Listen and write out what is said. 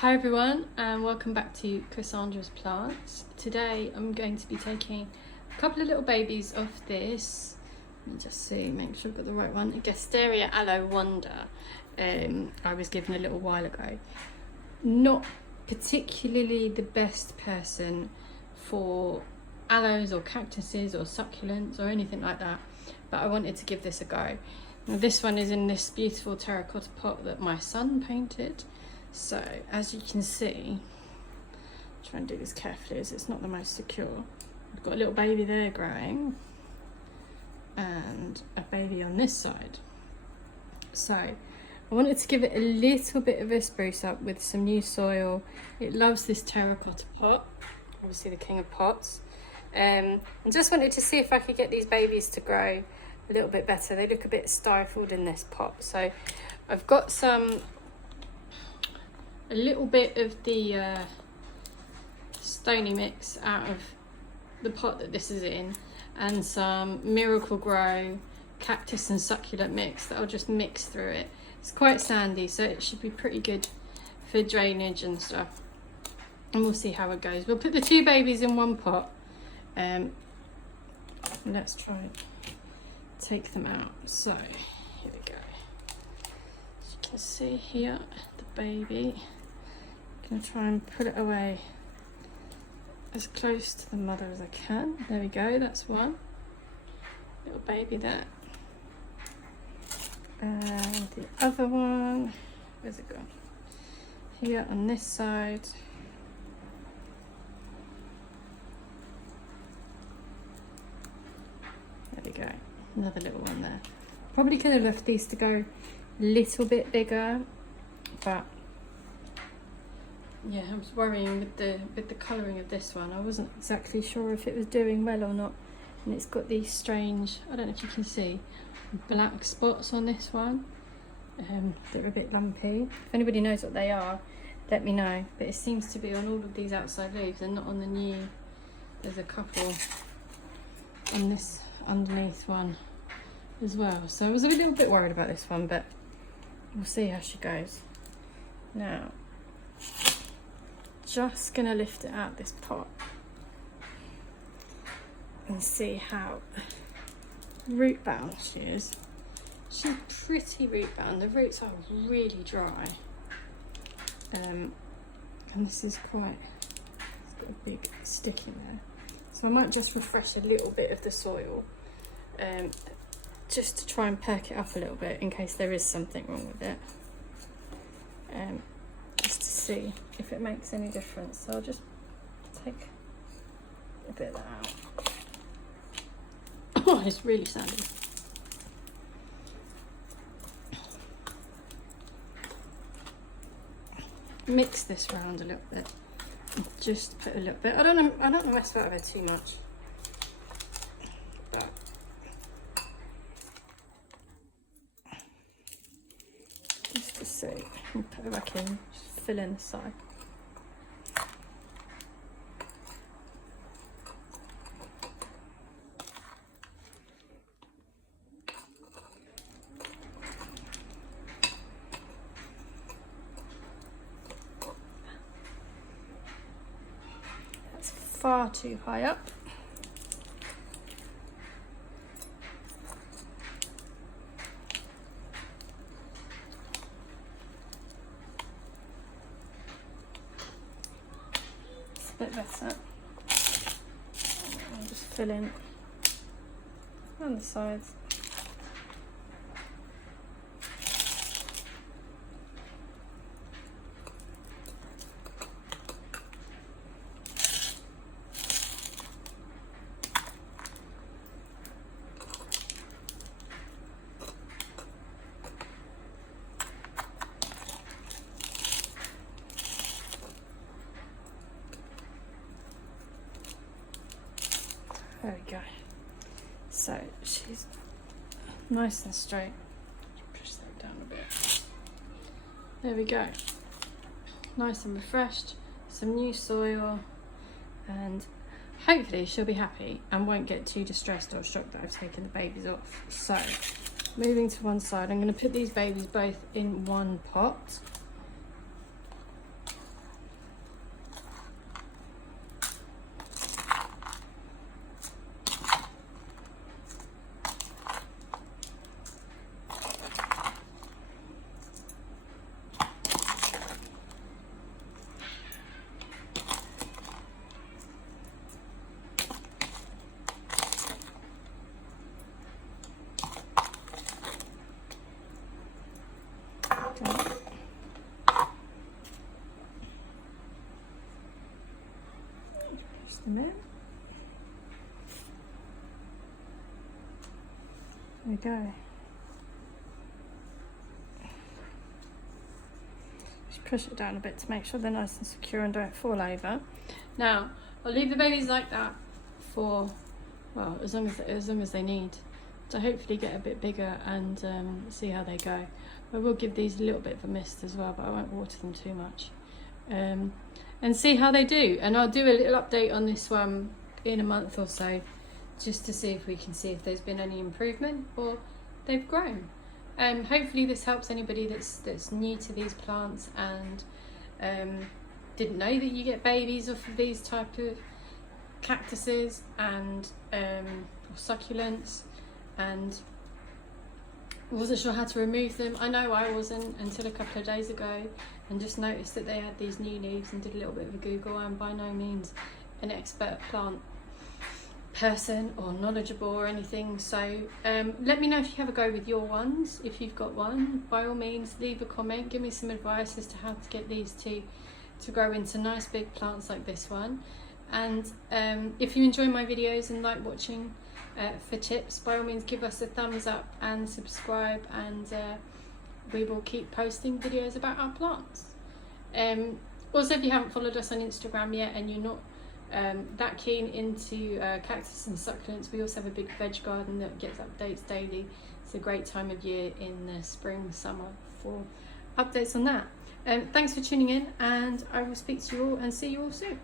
Hi everyone and welcome back to Cassandra's Plants. Today I'm going to be taking a couple of little babies off this. Let me just see, make sure I've got the right one. Gasteria Aloe Wonder. I was given a little while ago. Not particularly the best person for aloes or cactuses or succulents or anything like that, but I wanted to give this a go. Now, this one is in this beautiful terracotta pot that my son painted. So as you can see, try and do this carefully as it's not the most secure. I've got a little baby there growing and a baby on this side. So I wanted to give it a little bit of a spruce up with some new soil. It loves this terracotta pot, obviously the king of pots. And just wanted to see if I could get these babies to grow a little bit better. They look a bit stifled in this pot. So I've got a little bit of the stony mix out of the pot that this is in, and some Miracle Grow cactus and succulent mix that I'll just mix through it. It's quite sandy, so it should be pretty good for drainage and stuff, and we'll see how it goes. We'll put the two babies in one pot and let's try and take them out. So here we go. As you can see here, the baby. I'm going to try and put it away as close to the mother as I can. There we go, that's one. Little baby there. And the other one, where's it gone? Here on this side. There we go, another little one there. Probably could have left these to go a little bit bigger, but yeah, I was worrying with the colouring of this one. I wasn't exactly sure if it was doing well or not. And it's got these strange, I don't know if you can see, black spots on this one that are a bit lumpy. If anybody knows what they are, let me know. But it seems to be on all of these outside leaves and not on the new. There's a couple on this underneath one as well. So I was a little bit worried about this one, but we'll see how she goes. Now, just gonna lift it out this pot and see how root bound she is. She's pretty root bound. The roots are really dry, and this is quite, it's got a big stick in there, so I might just refresh a little bit of the soil just to try and perk it up a little bit in case there is something wrong with it, just to see if it makes any difference. So I'll just take a bit of that out. Oh, it's really sandy. Mix this around a little bit. Just put a little bit. I don't mess about it too much. But just to see, and put it back in. Just fill in the side. That's far too high up. Bit better. I'll just fill in on the sides. There we go. So she's nice and straight. Push that down a bit. There we go. Nice and refreshed. Some new soil, and hopefully she'll be happy and won't get too distressed or shocked that I've taken the babies off. So moving to one side, I'm going to put these babies both in one pot. them in. There we go. Just push it down a bit to make sure they're nice and secure and don't fall over. Now, I'll leave the babies like that for, well, as long as they need to hopefully get a bit bigger and see how they go. I will give these a little bit of a mist as well, but I won't water them too much. And see how they do. And I'll do a little update on this one in a month or so, just to see if we can see if there's been any improvement or they've grown. Hopefully this helps anybody that's new to these plants and didn't know that you get babies off of these type of cactuses and succulents, and wasn't sure how to remove them. I know I wasn't until a couple of days ago, and just noticed that they had these new leaves and did a little bit of a Google. I'm by no means an expert plant person or knowledgeable or anything, so let me know if you have a go with your ones. If you've got one, by all means leave a comment, give me some advice as to how to get these to grow into nice big plants like this one. And if you enjoy my videos and like watching for tips, by all means give us a thumbs up and subscribe, and we will keep posting videos about our plants. Also, if you haven't followed us on Instagram yet and you're not that keen into cactus and succulents, we also have a big veg garden that gets updates daily. It's a great time of year in the spring, summer for updates on that. Thanks for tuning in, and I will speak to you all and see you all soon.